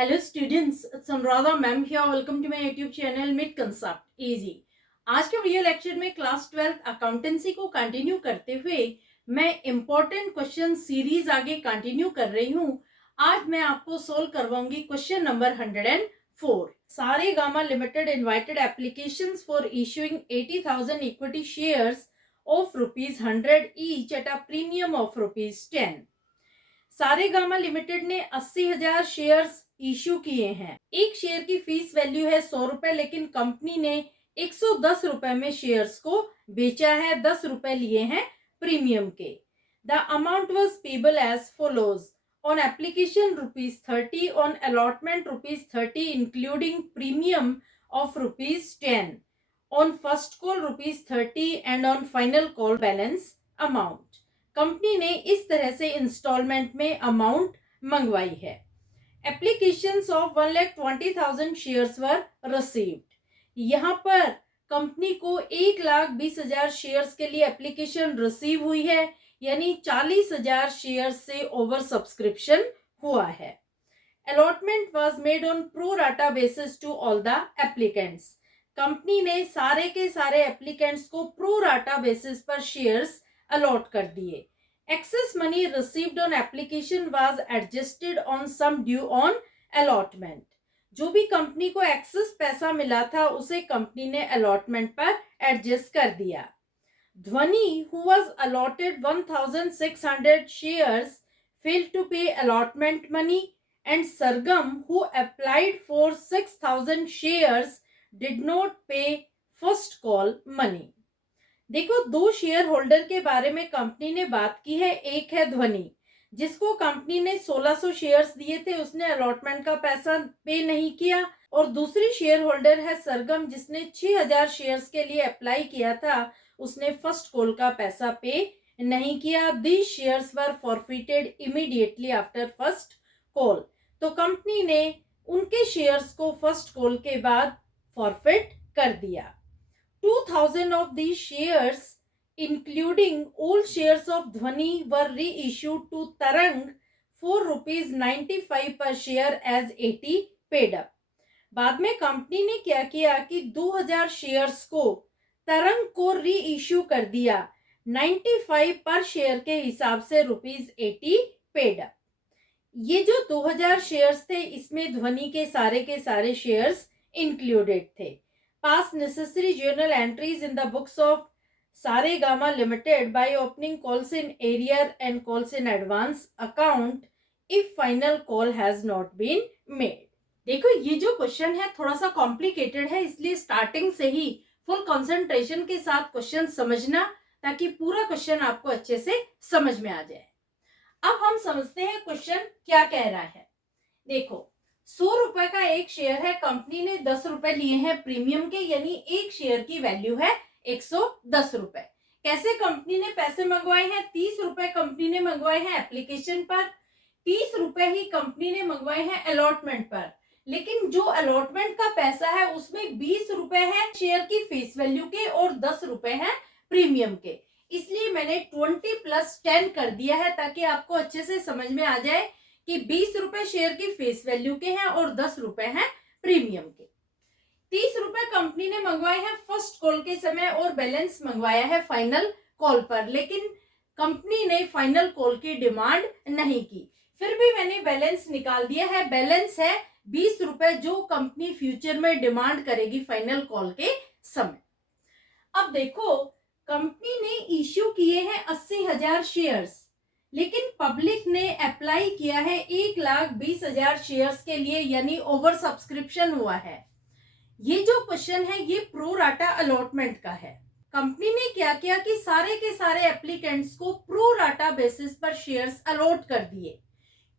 Hello students, it's Anuradha ma'am here. Welcome to my YouTube channel Mid Concept Easy. आज के video lecture में class 12 accountancy को continue करते हुए मैं इम्पोर्टेंट क्वेश्चन सीरीज आगे कंटिन्यू कर रही हूँ. आज मैं आपको सोल्व करवाऊंगी question number 104. Saregama limited invited applications for issuing 80,000 equity shares of ₹100 each at a premium of ₹10. Saregama limited ने 80,000 शेयर्स इश्यू किए हैं. एक शेयर की फीस वैल्यू है 100 रुपए, लेकिन कंपनी ने 110 रुपए में शेयर्स को बेचा है. 10 रुपए लिए हैं प्रीमियम के. The amount was payable as follows. On application ₹30, on allotment ₹30 including premium of ₹10, on first call ₹30 and on final call balance amount. Company ने इस तरह से इंस्टॉलमेंट में अमाउंट मंगवाई है. Applications of 1,20,000 shares were received. यहाँ पर कंपनी को 1,20,000 शेयर्स के लिए एप्लीकेशन रिसीव हुई है, यानी 40,000 शेयर से ओवर सब्सक्रिप्शन हुआ है. Allotment was made on pro rata basis to all the applicants. Company ने सारे के सारे एप्लीकेंट्स को प्रो राटा बेसिस पर शेयर्स अलॉट कर दिए. Excess money received on application was adjusted on sum due on allotment. जो भी कंपनी को एक्सेस पैसा मिला था उसे कंपनी ने अलॉटमेंट पर एडजस्ट कर दिया. ध्वनि who was allotted 1,600 shares failed to pay allotment money and Sargam who applied for 6,000 shares did not pay first call money. देखो, दो शेयर होल्डर के बारे में कंपनी ने बात की है. एक है ध्वनि, जिसको कंपनी ने 1600 शेयर्स दिए थे, उसने अलॉटमेंट का पैसा पे नहीं किया. और दूसरी शेयर होल्डर है सरगम, जिसने 6000 शेयर्स के लिए अप्लाई किया था, उसने फर्स्ट कॉल का पैसा पे नहीं किया. These shares were forfeited immediately after first call. तो कंपनी ने उनके शेयर्स को फर्स्ट कॉल के बाद फॉरफिट कर दिया. 2,000 of these shares, including all shares of Dhwani, were reissued to Tarang for ₹95 per share as 80 paid up. बाद में कंपनी ने क्या किया कि 2,000 शेयर्स को तरंग को री इश्यू कर दिया 95 पर शेयर के हिसाब से ₹80 पेड अप. ये जो 2,000 शेयर्स थे, इसमें ध्वनि के सारे शेयर्स इंक्लूडेड थे. Pass necessary journal entries in the books of Saregama Limited by opening calls in arrear and calls in advance account if final call has not been made. देखो, ये जो क्वेश्चन है थोड़ा सा कॉम्प्लिकेटेड है, इसलिए starting से ही फुल कंसंट्रेशन के साथ क्वेश्चन समझना, ताकि पूरा क्वेश्चन आपको अच्छे से समझ में आ जाए. अब हम समझते हैं क्वेश्चन क्या कह रहा है. देखो, 100 रुपए का एक शेयर है, कंपनी ने 10 रुपए लिए हैं प्रीमियम के, यानी एक शेयर की वैल्यू है 110 रुपए. कैसे कंपनी ने पैसे मंगवाए हैं? 30 रुपए कंपनी ने मंगवाए हैं एप्लीकेशन पर, 30 रुपए ही कंपनी ने मंगवाए हैं अलॉटमेंट पर. लेकिन जो अलॉटमेंट का पैसा है उसमें 20 रुपए है शेयर की फेस वैल्यू के और 10 रुपए है प्रीमियम के. इसलिए मैंने 20 + 10 कर दिया है, ताकि आपको अच्छे से समझ में आ जाए कि 20 रुपए शेयर की फेस वैल्यू के हैं और 10 रुपए हैं प्रीमियम के. 30 रुपए कंपनी ने मंगवाए हैं फर्स्ट कॉल के समय और बैलेंस मंगवाया है फाइनल कॉल पर, लेकिन कंपनी ने फाइनल कॉल की डिमांड नहीं की. फिर भी मैंने बैलेंस निकाल दिया है. बैलेंस है 20 रुपए, जो कंपनी फ्यूचर में डिमांड करेगी फाइनल कॉल के समय. अब देखो, कंपनी ने इश्यू किए हैं 80,000 शेयर्स, लेकिन पब्लिक ने अप्लाई किया है 1,20,000 शेयर्स के लिए, यानी ओवर सब्सक्रिप्शन हुआ है. ये जो क्वेश्चन है ये प्रो राटा अलॉटमेंट का है. कंपनी ने क्या किया कि सारे के सारे एप्लीकेंट्स को प्रो राटा बेसिस पर शेयर्स अलॉट कर दिए.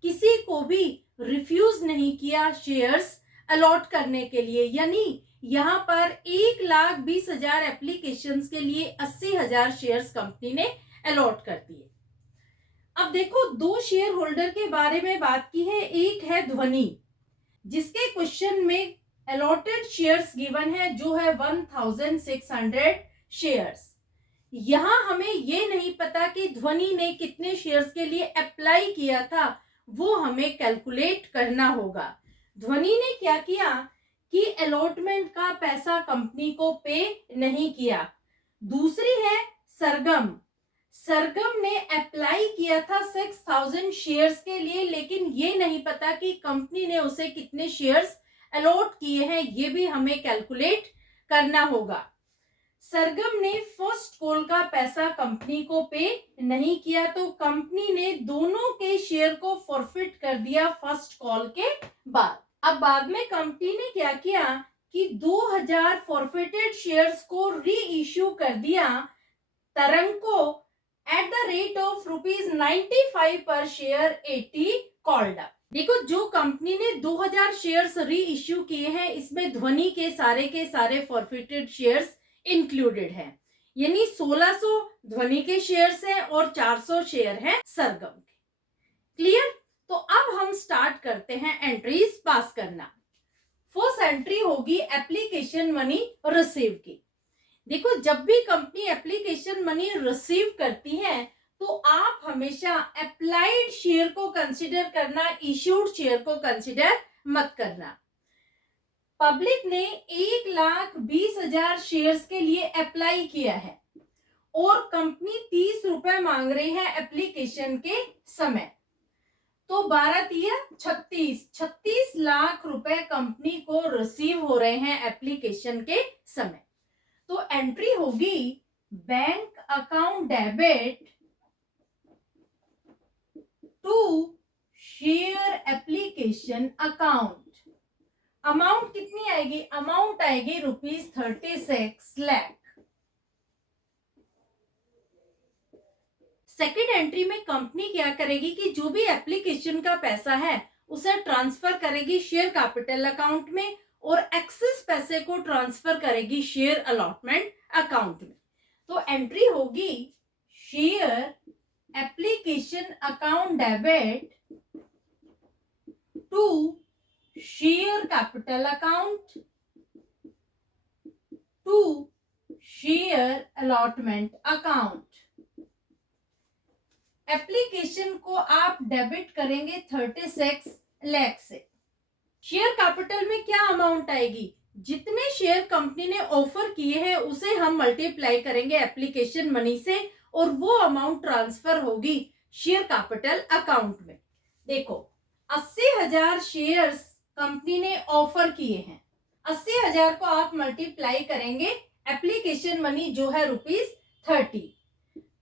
किसी को भी रिफ्यूज नहीं किया शेयर्स अलॉट करने के लिए, यानी यहाँ पर 1,20,000 एप्लीकेशंस के लिए 80,000 शेयर्स कंपनी ने अलॉट कर दिए. अब देखो, दो शेयर होल्डर के बारे में बात की है. एक है ध्वनि, जिसके क्वेश्चन में अलॉटेड शेयर्स गिवन है, जो है 1,600 शेयर्स. यहां हमें ये नहीं पता कि ध्वनि ने कितने शेयर्स के लिए अप्लाई किया था, वो हमें कैलकुलेट करना होगा. ध्वनि ने क्या किया कि अलॉटमेंट का पैसा कंपनी को पे नहीं किया। दूसरी है सरगम। सरगम ने अप्लाई किया था 6000 शेयर्स के लिए, लेकिन ये नहीं पता कि कंपनी ने उसे कितने शेयर्स अलॉट किए हैं, ये भी हमें कैलकुलेट करना होगा। सरगम ने फर्स्ट कॉल का पैसा कंपनी को पे नहीं किया, तो कंपनी ने दोनों के शेयर को फॉरफिट कर दिया फर्स्ट कॉल के बाद। अब बाद में कंपनी ने क्या किया कि 2000 फॉरफिटेड शेयर्स को री इश्यू कर दिया तरंग को एट द रेट ऑफ ₹95 पर शेयर 80 कॉल्ड अप। देखो, जो कंपनी ने 2000 शेयर्स री इश्यू किए हैं, इसमें ध्वनि के सारे फॉरफिटेड शेयर्स इंक्लूडेड है, यानी 1600 ध्वनि के शेयर्स हैं और 400 शेयर हैं सरगम के। क्लियर? तो अब हम स्टार्ट करते हैं एंट्रीज पास करना। फर्स्ट एंट्री होगी एप्लीकेशन मनी रिसीव की। देखो, जब भी कंपनी एप्लीकेशन मनी रिसीव करती है तो आप हमेशा अप्लाइड शेयर को कंसिडर करना, इश्यूड शेयर को कंसिडर मत करना। पब्लिक ने 1,20,000 शेयर्स के लिए अप्लाई किया है और कंपनी 30 रुपए मांग रही है एप्लीकेशन के समय, तो 12 तिया 36 लाख रुपए कंपनी को रिसीव हो रहे हैं एप्लीकेशन के समय। तो एंट्री होगी bank account debit to share application account. Amount कितनी आएगी? अमाउंट आएगी ₹36 लाख। सेकेंड एंट्री में कंपनी क्या करेगी कि जो भी एप्लीकेशन का पैसा है उसे ट्रांसफर करेगी शेयर कैपिटल अकाउंट में और एक्सेस पैसे को ट्रांसफर करेगी शेयर अलॉटमेंट अकाउंट में। तो एंट्री होगी share application account debit to share capital account to share allotment account. Application को आप डेबिट करेंगे 36 लाख से। शेयर कैपिटल में क्या अमाउंट आएगी? जितने शेयर कंपनी ने ऑफर किए हैं उसे हम मल्टीप्लाई करेंगे एप्लीकेशन मनी से और वो अमाउंट ट्रांसफर होगी शेयर कैपिटल अकाउंट में। देखो, 80,000 शेयर्स कंपनी ने ऑफर किए हैं। 80,000 को आप मल्टीप्लाई करेंगे एप्लीकेशन मनी जो है ₹30,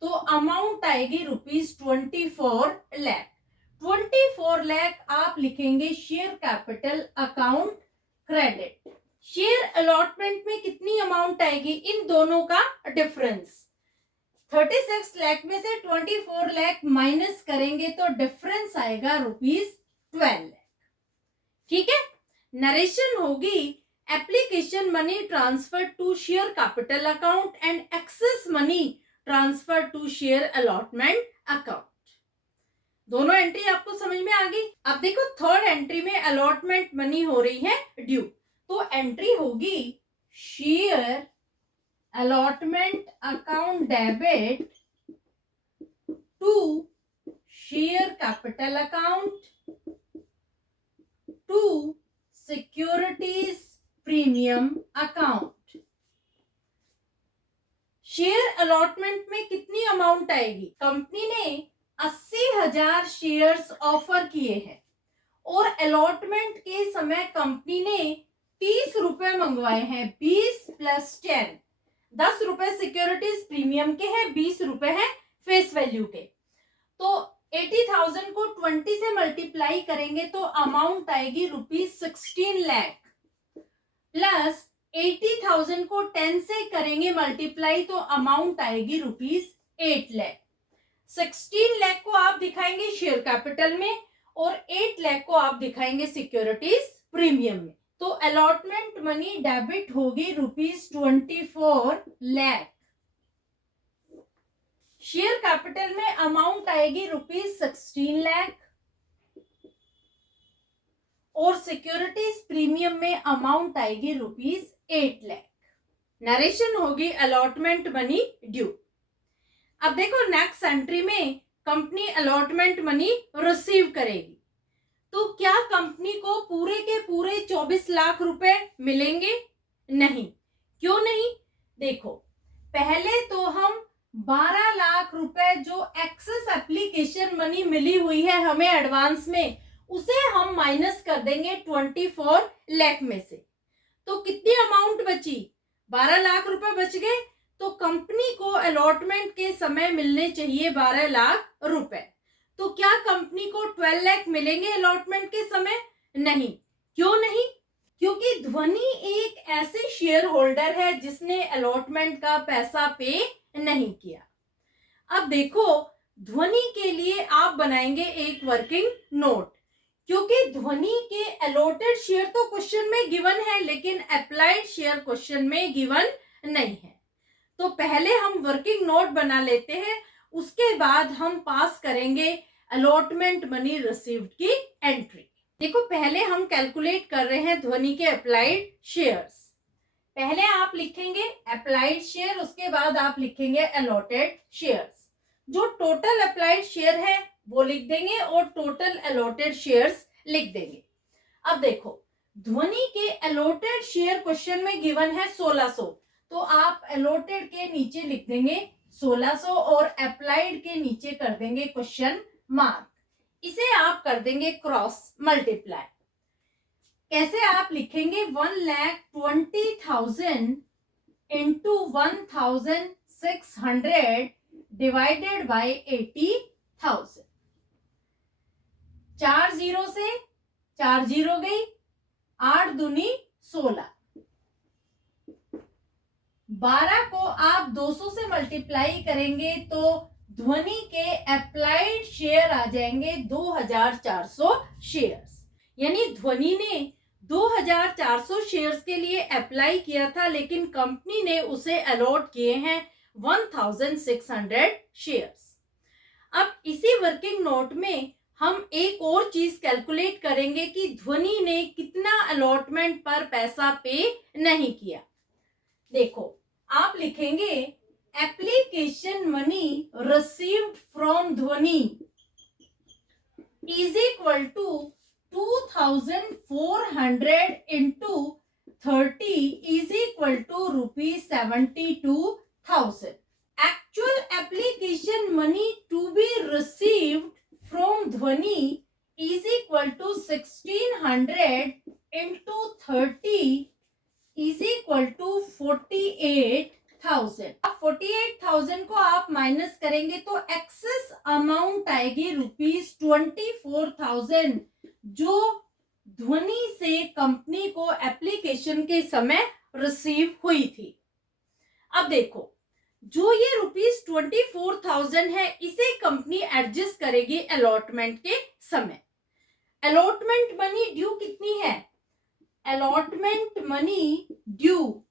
तो अमाउंट आएगी ₹24 लाख। 24 लाख आप लिखेंगे share capital account credit. Share allotment में कितनी अमाउंट आएगी? इन दोनों का डिफरेंस। 36 लाख में से 24 लाख माइनस करेंगे तो डिफरेंस आएगा ₹12 लाख। ठीक है? नरेशन होगी application money transfer to share capital account and excess money transfer to share allotment account. दोनों एंट्री आपको समझ में आ गई। अब देखो, थर्ड एंट्री में अलॉटमेंट मनी हो रही है ड्यू, तो एंट्री होगी share allotment account debit to share capital account to securities premium account. Share allotment में कितनी अमाउंट आएगी? कंपनी ने 80,000 शेयर्स ऑफर किए हैं और अलॉटमेंट के समय कंपनी ने 30 रुपए मंगवाए हैं। 20 + 10 रुपए सिक्योरिटीज प्रीमियम के हैं, 20 रुपए है फेस वैल्यू के। तो 80,000 को 20 से मल्टीप्लाई करेंगे तो अमाउंट आएगी ₹16 लाख प्लस 80,000 को 10 से करेंगे मल्टीप्लाई तो अमाउंट आएगी ₹8 लाख। 16 लाख को आप दिखाएंगे शेयर कैपिटल में और 8 लाख को आप दिखाएंगे सिक्योरिटीज प्रीमियम में। तो अलॉटमेंट मनी डेबिट होगी ₹24 लाख। शेयर कैपिटल में अमाउंट आएगी ₹16 लाख और सिक्योरिटीज प्रीमियम में अमाउंट आएगी ₹8 लाख। नरेशन होगी अलॉटमेंट मनी ड्यू। अब देखो, नेक्स्ट एंट्री में कंपनी अलॉटमेंट मनी रिसीव करेगी, तो क्या कंपनी को पूरे के 24 लाख रुपए मिलेंगे? नहीं। क्यों नहीं? देखो, पहले तो हम 12 लाख रुपए जो एक्सेस एप्लीकेशन मनी मिली हुई है हमें एडवांस में, उसे हम माइनस कर देंगे 24 लाख में से। तो कितनी अमाउंट बची? 12 लाख रुपए बच गए। तो कंपनी को अलॉटमेंट के समय मिलने चाहिए 12 लाख रुपए। तो क्या कंपनी को 12 लाख मिलेंगे अलॉटमेंट के समय? नहीं। क्यों नहीं? क्योंकि ध्वनि एक ऐसे शेयर होल्डर है जिसने अलॉटमेंट का पैसा पे नहीं किया। अब देखो, ध्वनि के लिए आप बनाएंगे एक वर्किंग नोट, क्योंकि ध्वनि के अलॉटेड शेयर तो क्वेश्चन में गिवन है, लेकिन अप्लाइड शेयर क्वेश्चन में गिवन नहीं है। तो पहले हम वर्किंग नोट बना लेते हैं, उसके बाद हम पास करेंगे अलॉटमेंट मनी रिसीव्ड की एंट्री। देखो, पहले हम कैलकुलेट कर रहे हैं ध्वनि के अप्लाइड शेयर्स। पहले आप लिखेंगे अप्लाइड शेयर, उसके बाद आप लिखेंगे अलॉटेड शेयर्स। जो टोटल अप्लाइड शेयर है वो लिख देंगे और टोटल अलॉटेड शेयर्स लिख देंगे। अब देखो, ध्वनि के अलॉटेड शेयर क्वेश्चन में गिवन है 1600, तो आप अलॉटेड के नीचे लिख देंगे 1600 और अप्लाइड के नीचे कर देंगे क्वेश्चन मार्क। इसे आप कर देंगे क्रॉस मल्टीप्लाई। कैसे आप लिखेंगे? 1,20,000 इंटू 1,600 डिवाइडेड बाय 80,000। 4 जीरो से 4 जीरो गई, 8 दूनी 16। 12 को आप 200 से मल्टीप्लाई करेंगे तो ध्वनि के अप्लाइड शेयर आ जाएंगे 2400 शेयर्स। यानी ध्वनि ने 2400 शेयर्स के लिए अप्लाई किया था, लेकिन कंपनी ने उसे अलॉट किए हैं 1600 शेयर्स। अब इसी वर्किंग नोट में हम एक और चीज कैलकुलेट करेंगे कि ध्वनि ने कितना अलॉटमेंट पर पैसा पे नहीं किया। देखो, आप लिखेंगे application money received from Dhvani is equal to 2400 into 30 is equal to ₹72,000। Actual application money to be received from Dhvani is equal to 1600 into 30 is equal to 48,000। अब 48,000 को आप माइनस करेंगे तो एक्सेस अमाउंट आएगी ₹24,000, जो ध्वनि से कंपनी को एप्लीकेशन के समय रिसीव हुई थी। अब देखो, जो ये ₹24,000 है, इसे कंपनी एडजस्ट करेगी अलॉटमेंट के समय। अलॉटमेंट मनी ड्यू कितनी है? Allotment money due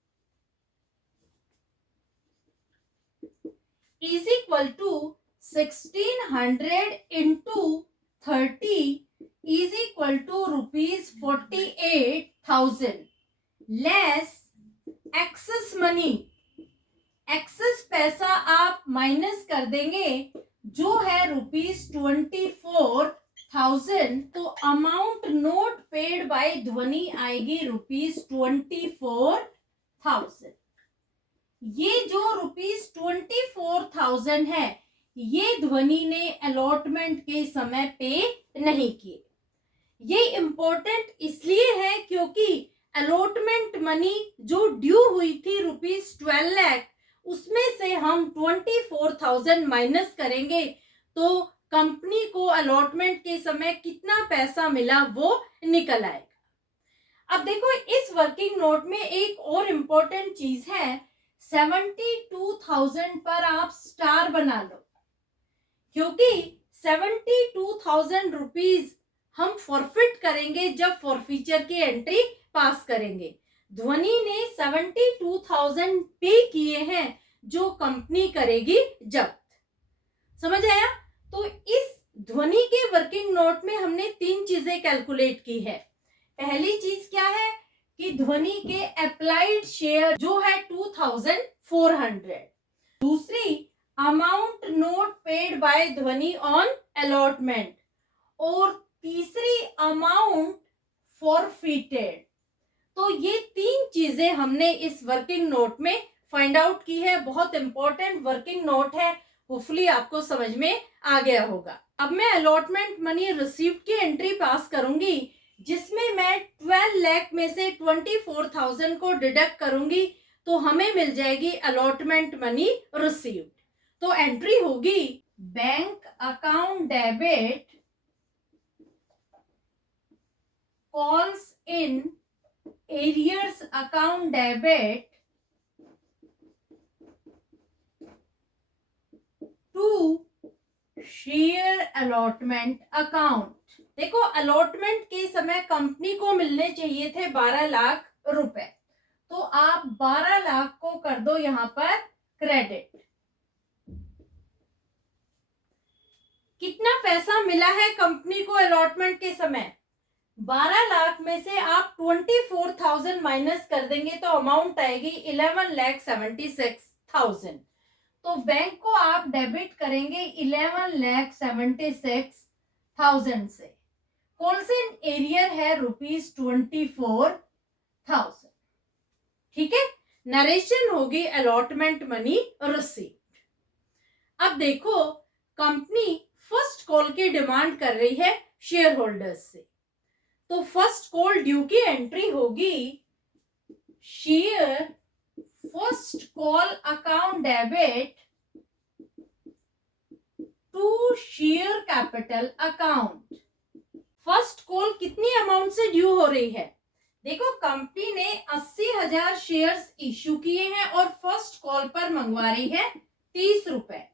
is equal to 1600 into 30 is equal to ₹48,000 less excess money. Excess पैसा आप माइनस कर देंगे जो है ₹24,000, तो अमाउंट नोट पेड बाय ध्वनि आएगी ₹24,000। ये जो ₹24,000 है, ये ध्वनि ने अलॉटमेंट के समय पे नहीं किए। ये इंपॉर्टेंट इसलिए है क्योंकि अलॉटमेंट मनी जो ड्यू हुई थी ₹12 लाख, उसमें से हम 24,000 माइनस करेंगे तो कंपनी को अलॉटमेंट के समय कितना पैसा मिला वो निकल आएगा। अब देखो, इस वर्किंग नोट में एक और इम्पोर्टेंट चीज है, 72,000 पर आप स्टार बना लो, क्योंकि 72,000 रुपीज हम फॉरफिट करेंगे जब फॉरफीचर की एंट्री पास करेंगे। ध्वनि ने 72,000 पे किए हैं जो कंपनी करेगी जब्त। समझ आया? तो इस ध्वनि के वर्किंग नोट में हमने 3 चीजें कैलकुलेट की है। पहली चीज क्या है कि ध्वनि के अप्लाइड शेयर जो है 2400। दूसरी, अमाउंट नोट पेड बाय ध्वनि ऑन अलॉटमेंट। और तीसरी, अमाउंट फॉरफिटेड। तो ये 3 चीजें हमने इस वर्किंग नोट में फाइंड आउट की है। बहुत इंपॉर्टेंट वर्किंग नोट है, होपफुली आपको समझ में आ गया होगा। अब मैं अलॉटमेंट मनी रिसीव्ड की एंट्री पास करूंगी, जिसमें मैं 12 लाख में से 24,000 को डिडक्ट करूंगी, तो हमें मिल जाएगी अलॉटमेंट मनी रिसीव्ड। तो एंट्री होगी bank account debit calls in arrears account debit to share allotment account. देखो, अलॉटमेंट के समय कंपनी को मिलने चाहिए थे 12 लाख रुपए, तो आप 12 लाख को कर दो यहां पर क्रेडिट। कितना पैसा मिला है कंपनी को अलॉटमेंट के समय? 12 लाख में से आप 24,000 माइनस कर देंगे तो अमाउंट आएगी 11,76,000। तो बैंक को आप डेबिट करेंगे 11,76,000 से। कॉल्सन एरियर है ₹24,000। ठीक है, नरेशन होगी अलॉटमेंट मनी रिसीव्ड। अब देखो, कंपनी फर्स्ट कॉल की डिमांड कर रही है शेयर होल्डर्स से, तो फर्स्ट कॉल ड्यू की एंट्री होगी share first call account debit to share capital account. First call कितनी अमाउंट से ड्यू हो रही है? देखो, कंपनी ने 80,000 शेयर्स इश्यू किए हैं और फर्स्ट कॉल पर मंगवा रही है 30 रुपए,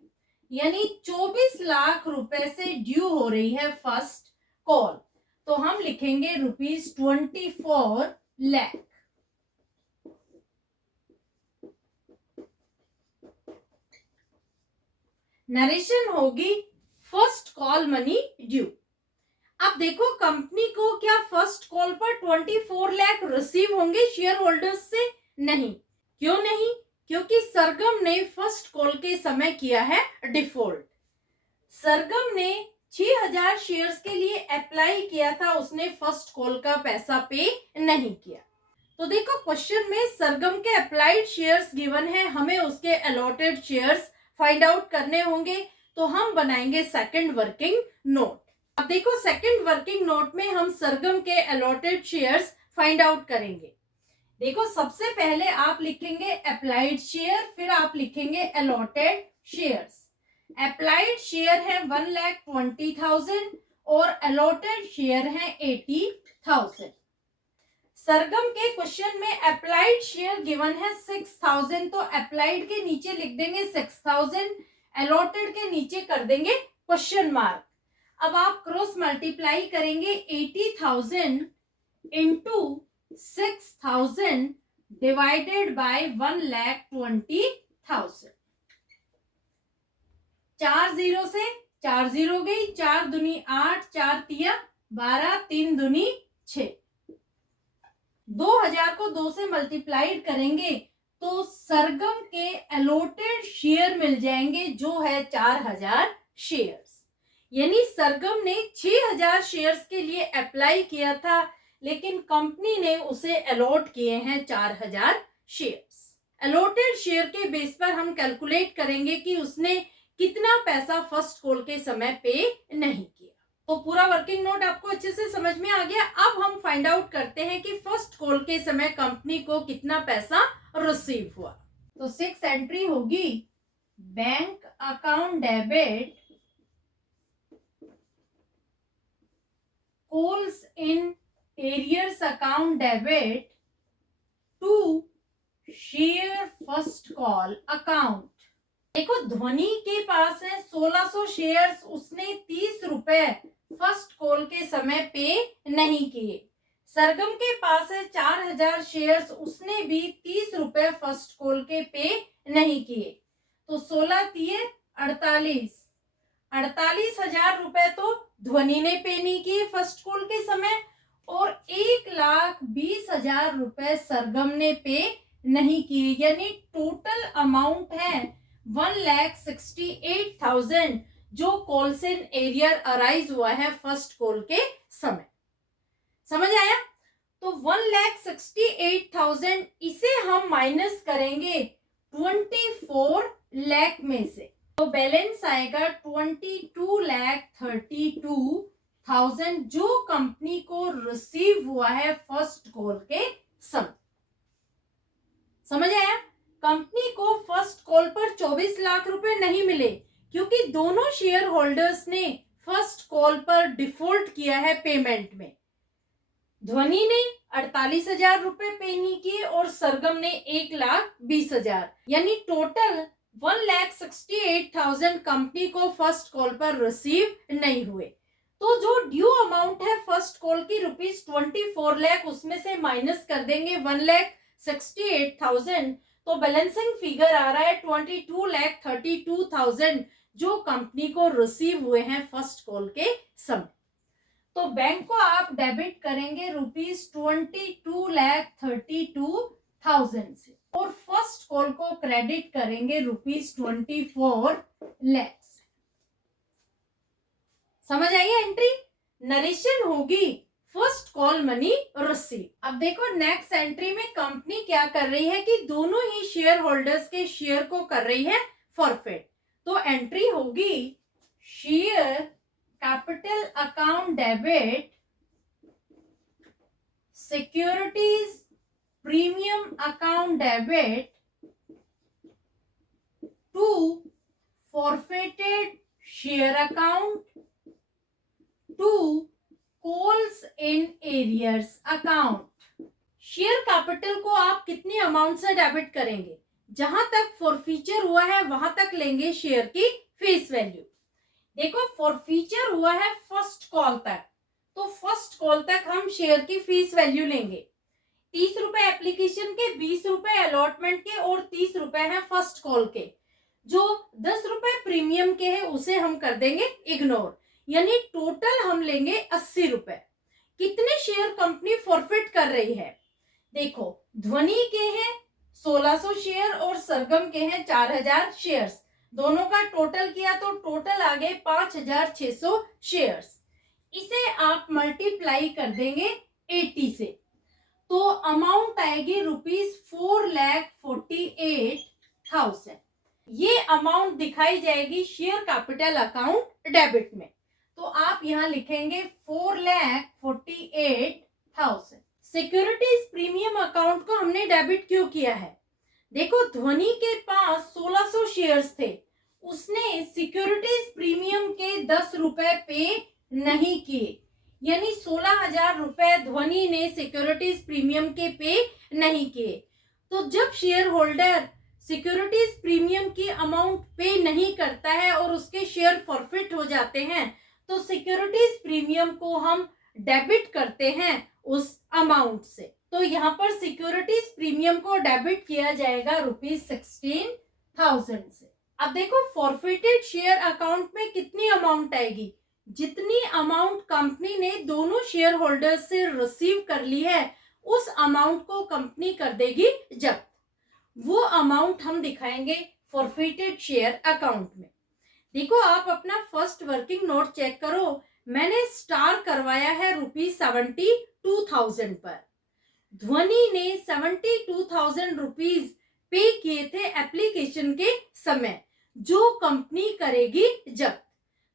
यानी 24 लाख रुपए से ड्यू हो रही है फर्स्ट कॉल। तो हम लिखेंगे ₹24 लाख। नरेशन होगी फर्स्ट कॉल मनी ड्यू। अब देखो, कंपनी को क्या फर्स्ट कॉल पर 24 लाख रिसीव होंगे शेयर होल्डर्स से? नहीं। क्यों नहीं? क्योंकि सरगम ने फर्स्ट कॉल के समय किया है डिफॉल्ट। सरगम ने 6,000 शेयर्स के लिए अप्लाई किया था, उसने फर्स्ट कॉल का पैसा पे नहीं किया। तो देखो, क्वेश्चन में सरगम के अप्लाइड शेयर्स गिवन है, हमें उसके अलॉटेड शेयर्स फाइंड आउट करने होंगे, तो हम बनाएंगे सेकंड वर्किंग नोट। अब देखो, सेकंड वर्किंग नोट में हम सरगम के अलॉटेड शेयर्स फाइंड आउट करेंगे। देखो, सबसे पहले आप लिखेंगे अप्लाइड शेयर, फिर आप लिखेंगे अलॉटेड शेयर्स। अप्लाइड शेयर है 1,20,000 और अलॉटेड शेयर है 80,000। सरगम के क्वेश्चन में अप्लाइड शेयर गिवन है 6,000, तो अप्लाइड के नीचे लिख देंगे 6,000, अलॉटेड के नीचे कर देंगे क्वेश्चन मार्क। अब आप क्रॉस मल्टीप्लाई करेंगे 80,000 इंटू 6,000 डिवाइडेड बाय 1,20,000। 4 जीरो से 4 जीरो गई, 4 दूनी 8, 4 तिया 12, 3 दूनी 6। 2,000 को 2 से मल्टीप्लाइड करेंगे तो सरगम के अलॉटेड शेयर मिल जाएंगे, जो है 4,000 शेयर्स। यानी सरगम ने 6,000 शेयर्स के लिए अप्लाई किया था, लेकिन कंपनी ने उसे अलॉट किए हैं 4,000 शेयर्स। अलॉटेड शेयर के बेस पर हम कैलकुलेट करेंगे कि उसने कितना पैसा फर्स्ट कॉल के समय पे नहीं किया। तो पूरा वर्किंग नोट आपको अच्छे से समझ में आ गया। अब हम फाइंड आउट करते हैं कि फर्स्ट कॉल के समय कंपनी को कितना पैसा रिसीव हुआ। तो 6 एंट्री होगी bank account debit calls in arrears account debit to share first call account। देखो, ध्वनि के पास है 1,600 शेयर्स, उसने 30 रुपए फर्स्ट कॉल के समय पे नहीं किए। सरगम के पास है 4,000 शेयर्स, उसने भी 30 रुपए फर्स्ट कॉल के पे नहीं किए। तो 16 तिये 48, 48,000 रुपए तो ध्वनि ने पे नहीं किए फर्स्ट कॉल के समय, और 1,20,000 रुपए सरगम ने पे नहीं किए। यानी टोटल अमाउंट है 1,68,000, जो कॉल्सन एरियर अराइज हुआ है फर्स्ट कॉल के समय। समझ आया? तो 1,68,000 इसे हम माइनस करेंगे 24 लाख में से, तो बैलेंस आएगा 22,32,000 जो कंपनी को रिसीव हुआ है फर्स्ट कॉल के समय। समझ आया? कंपनी को फर्स्ट कॉल पर 24 लाख रुपए नहीं मिले क्योंकि दोनों शेयर होल्डर्स ने फर्स्ट कॉल पर डिफॉल्ट किया है पेमेंट में। ध्वनि ने 48,000 रुपए पे नहीं किए और सरगम ने 1,20,000, यानी टोटल 1,68,000 कंपनी को फर्स्ट कॉल पर रिसीव नहीं हुए। तो जो ड्यू अमाउंट है फर्स्ट कॉल की ₹24 लाख, उसमें से माइनस कर देंगे 1,68,000, तो बैलेंसिंग फिगर आ रहा है 22,32,000 जो कंपनी को रिसीव हुए हैं फर्स्ट कॉल के समय। तो बैंक को आप डेबिट करेंगे ₹22,32,000 से और फर्स्ट कॉल को क्रेडिट करेंगे ₹24 लाख। समझ आई एंट्री? नरेशन होगी फर्स्ट कॉल मनी रिसीव। अब देखो नेक्स्ट एंट्री में कंपनी क्या कर रही है कि दोनों ही शेयर होल्डर्स के शेयर को कर रही है फॉरफिट। तो एंट्री होगी share capital account debit securities premium account debit to forfeited share account to calls in arrears account. Share capital को आप कितनी अमाउंट से डेबिट करेंगे? जहां तक फॉरफीचर हुआ है वहां तक लेंगे शेयर की फेस वैल्यू। देखो फॉरफीचर हुआ है फर्स्ट कॉल तक, तो फर्स्ट कॉल तक हम शेयर की फेस वैल्यू लेंगे। 30 रुपए एप्लीकेशन के, 20 रुपए अलॉटमेंट के और 30 रुपए हैं फर्स्ट कॉल के। जो 10 रुपए प्रीमियम के हैं उसे हम कर देंगे इग्नोर, यानी टोटल हम लेंगे 80 रुपए। कितने शेयर कंपनी फॉरफिट कर रही है? देखो ध्वनि के हैं 1600 शेयर और सरगम के हैं 4000 शेयर्स, दोनों का टोटल किया तो टोटल आ गए 5600 शेयर्स। इसे आप मल्टीप्लाई कर देंगे 80 से, तो अमाउंट आएगी ₹4,48,000। ये अमाउंट दिखाई जाएगी शेयर कैपिटल अकाउंट डेबिट में, तो आप यहां लिखेंगे 4,48,000। सिक्योरिटीज प्रीमियम अकाउंट को हमने डेबिट क्यों किया है? देखो ध्वनि के पास 1600 शेयर्स थे, उसने सिक्योरिटीज प्रीमियम के 10 रुपए पे नहीं किए, यानी 16,000 रुपए ध्वनि ने सिक्योरिटीज प्रीमियम के पे नहीं किए। तो जब शेयर होल्डर सिक्योरिटीज प्रीमियम की अमाउंट पे नहीं करता है और उसके शेयर फॉरफिट हो जाते हैं, तो सिक्योरिटीज प्रीमियम को हम डेबिट करते हैं उस अमाउंट से। तो यहाँ पर सिक्योरिटीज प्रीमियम को डेबिट किया जाएगा ₹16,000 से। अब देखो फॉरफिटेड शेयर अकाउंट में कितनी अमाउंट आएगी? जितनी अमाउंट कंपनी ने दोनों शेयर होल्डर्स से रिसीव कर ली है उस अमाउंट को कंपनी कर देगी जब्त। वो अमाउंट हम दिखाएंगे फॉरफिटेड शेयर अकाउंट में। देखो आप अपना फर्स्ट वर्किंग नोट चेक करो, मैंने स्टार करवाया है ₹72,000 पर। ध्वनि ने 72,000 रुपीज पे किए थे एप्लीकेशन के समय, जो कंपनी करेगी जब।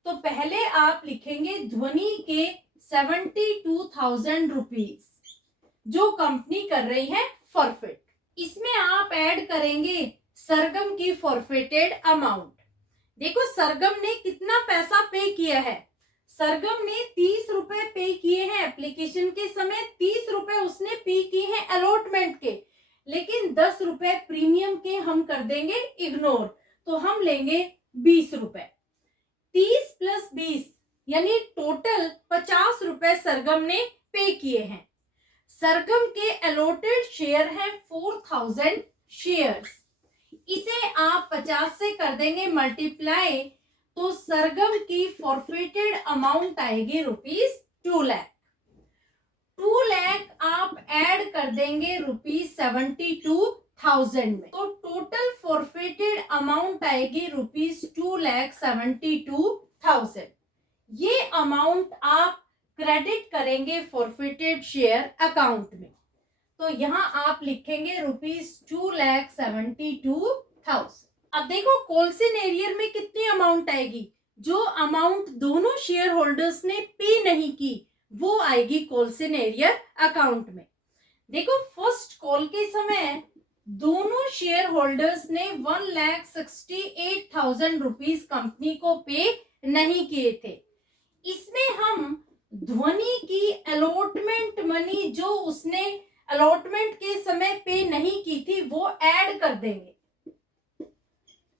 तो पहले आप लिखेंगे ध्वनि के 72,000 रुपीज जो कंपनी कर रही है फॉरफिट। इसमें आप ऐड करेंगे सरगम की फॉरफिटेड अमाउंट। देखो सरगम ने कितना पैसा पे किया है? सरगम ने 30 रुपए पे किए हैं एप्लीकेशन के समय, 30 रुपए उसने पे किए हैं अलॉटमेंट के, लेकिन 10 रुपए प्रीमियम के हम कर देंगे इग्नोर, तो हम लेंगे 20 रुपए। 30 + 20 यानी टोटल 50 रुपए सरगम ने पे किए हैं। सरगम के अलॉटेड शेयर है 4000 शेयर्स, इसे आप 50 से कर देंगे मल्टीप्लाई, तो सरगम की फॉरफिटेड अमाउंट आएगी ₹2 लाख। 2 लाख आप ऐड कर देंगे ₹72,000 में, तो टोटल फॉरफिटेड अमाउंट आएगी ₹2,72,000। ये अमाउंट आप क्रेडिट करेंगे फॉरफिटेड शेयर अकाउंट में। तो यहाँ आप लिखेंगे ₹2,72,000। अब देखो कोलसन एरियर में कितनी अमाउंट आएगी, जो अमाउंट दोनों शेयर होल्डर्स ने पे नहीं की वो आएगी कोलसन एरियर अकाउंट में। देखो फर्स्ट कॉल के समय दोनों शेयर होल्डर्स ने 1,68,000 रुपीज कंपनी को पे नहीं किए थे। इसमें हम ध्वनि की अलॉटमेंट मनी जो उसने अलॉटमेंट के समय पे नहीं की थी वो ऐड कर देंगे।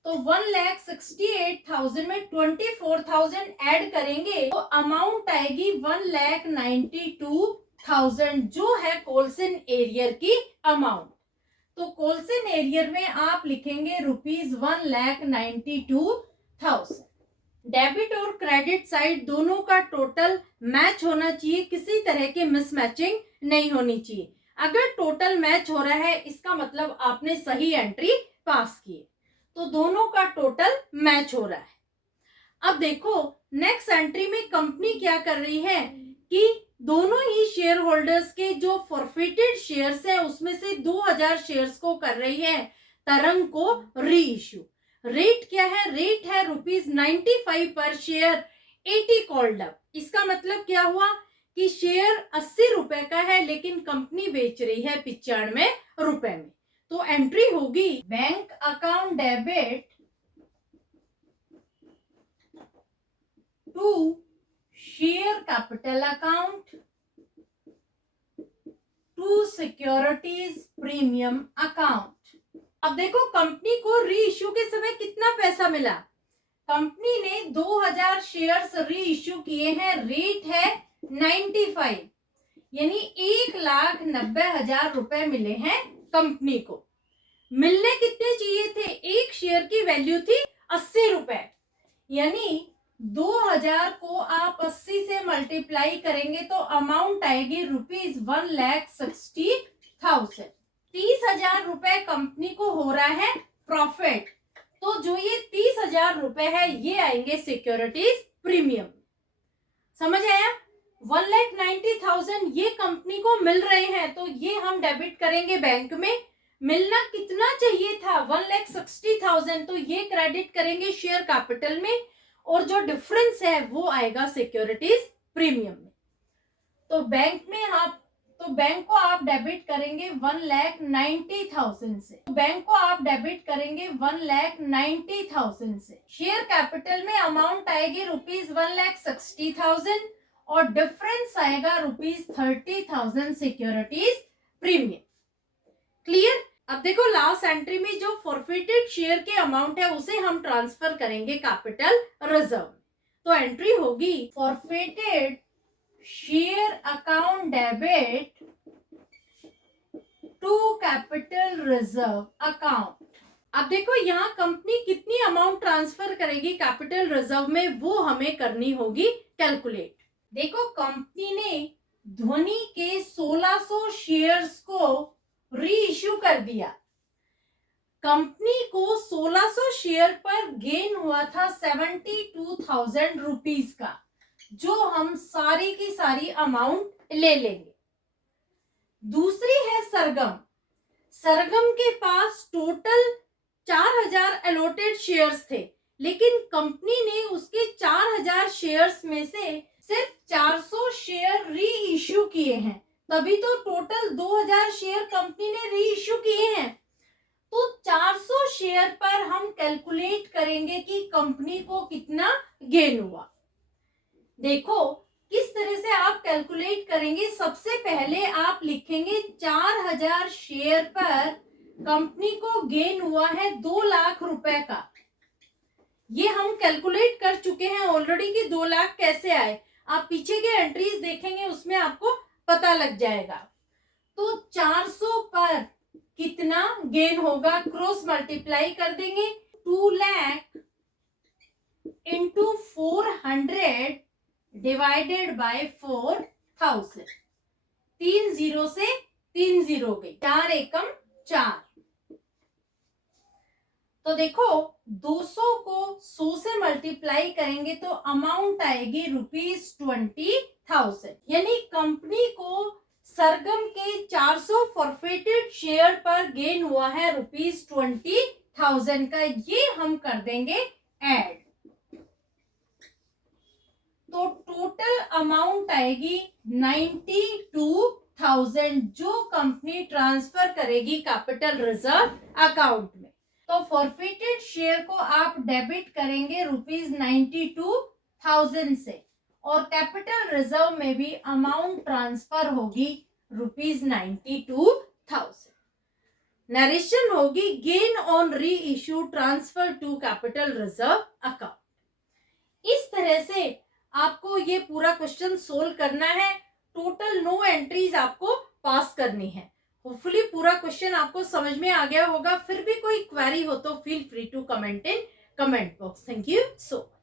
तो 1,68,000 में 24,000 ऐड करेंगे तो अमाउंट आएगी 1,92,000 जो है कोलसन एरियर की अमाउंट। तो कोलसन एरियर में आप लिखेंगे ₹1,92,000। डेबिट और क्रेडिट साइड दोनों का टोटल मैच होना चाहिए, किसी तरह की मिसमैचिंग नहीं होनी चाहिए। अगर टोटल मैच हो रहा है इसका मतलब आपने सही एंट्री पास की, तो दोनों का टोटल मैच हो रहा है। अब देखो नेक्स्ट एंट्री में कंपनी क्या कर रही है कि दोनों ही शेयर होल्डर्स के जो फॉरफिटेड शेयर्स है उसमें से 2,000 शेयर्स को कर रही है तरंग को री इश्यू। रेट क्या है, रेट है ₹95 पर शेयर 80 कॉल्ड अप। इसका मतलब क्या हुआ कि शेयर 80 रुपए का है लेकिन कंपनी बेच रही है 95 रुपए में। तो एंट्री होगी bank account debit to share capital account to securities premium account. अब देखो कंपनी को री इश्यू के समय कितना पैसा मिला, कंपनी ने 2,000 शेयर्स री इश्यू किए हैं, रेट है 95 यानी 1,90,000 रुपए मिले हैं कंपनी को। मिलने कितने चाहिए थे, एक शेयर की वैल्यू थी 80 रुपए, यानी 2,000 को आप 80 से मल्टीप्लाई करेंगे तो अमाउंट आएगी ₹1,60,000। 30,000 रुपए कंपनी को हो रहा है प्रॉफिट, तो जो ये 30,000 रुपए है ये आएंगे सिक्योरिटीज प्रीमियम। समझ आया, 1,90,000 ये कंपनी को मिल रहे हैं तो ये हम डेबिट करेंगे बैंक में। मिलना कितना चाहिए था 1,60,000, तो ये क्रेडिट करेंगे शेयर कैपिटल में और जो डिफरेंस है वो आएगा सिक्योरिटीज प्रीमियम में। तो बैंक को आप डेबिट करेंगे 1,90,000 से, बैंक को आप डेबिट करेंगे 1,90,000 से। शेयर कैपिटल में अमाउंट आएगी ₹1,60,000 और डिफरेंस आएगा ₹30,000 सिक्योरिटीज प्रीमियम। क्लियर। अब देखो लास्ट एंट्री में जो फॉरफिटेड शेयर के अमाउंट है उसे हम ट्रांसफर करेंगे कैपिटल रिजर्व। तो एंट्री होगी forfeited share account debit to capital reserve account. अब देखो यहाँ कंपनी कितनी अमाउंट ट्रांसफर करेगी कैपिटल रिजर्व में वो हमें करनी होगी कैलकुलेट। देखो कंपनी ने ध्वनि के 1,600 शेयर्स को री इश्यू कर दिया। कंपनी को 1,600 शेयर पर गेन हुआ था 72,000 रुपीज का, जो हम सारी की सारी अमाउंट ले लेंगे। दूसरी है सरगम। सरगम के पास टोटल 4,000 अलॉटेड शेयर्स थे लेकिन कंपनी ने उसके 4,000 शेयर्स में से सिर्फ 400 शेयर री इश्यू किए हैं, तभी तो टोटल 2,000 शेयर कंपनी ने री इश्यू किए हैं। तो 400 शेयर पर हम कैलकुलेट करेंगे कि कंपनी को कितना गेन हुआ। देखो किस तरह से आप कैलकुलेट करेंगे। सबसे पहले आप लिखेंगे 4,000 शेयर पर कंपनी को गेन हुआ है 2 लाख रुपए का। ये हम कैलकुलेट कर चुके हैं ऑलरेडी कि 2 लाख कैसे आए। आप पीछे के एंट्रीज देखेंगे उसमें आपको पता लग जाएगा। तो 400 पर कितना गेन होगा क्रॉस मल्टीप्लाई कर देंगे। 2 lakh into 400 divided by 4,000। 3 zero से 3 जीरो गई, 4 एकम 4। तो देखो 200 को 100 से मल्टीप्लाई करेंगे तो अमाउंट आएगी ₹20,000, यानी कंपनी को सरगम के 400 फॉरफेटेड शेयर पर गेन हुआ है ₹20,000 का, ये हम कर देंगे ऐड। तो टोटल अमाउंट आएगी 92,000 जो कंपनी ट्रांसफर करेगी कैपिटल रिजर्व अकाउंट में। तो फॉरफेटेड शेयर को आप डेबिट करेंगे ₹92,000 से, और कैपिटल रिजर्व में भी अमाउंट ट्रांसफर होगी ₹92,000। नरेशन होगी gain on reissue transfer to capital reserve account. इस तरह से आपको ये पूरा क्वेश्चन सोल्व करना है। टोटल 9 एंट्रीज आपको पास करनी है। होपफुली पूरा क्वेश्चन आपको समझ में आ गया होगा। फिर भी कोई क्वेरी हो तो feel free to comment in comment box. Thank you so much.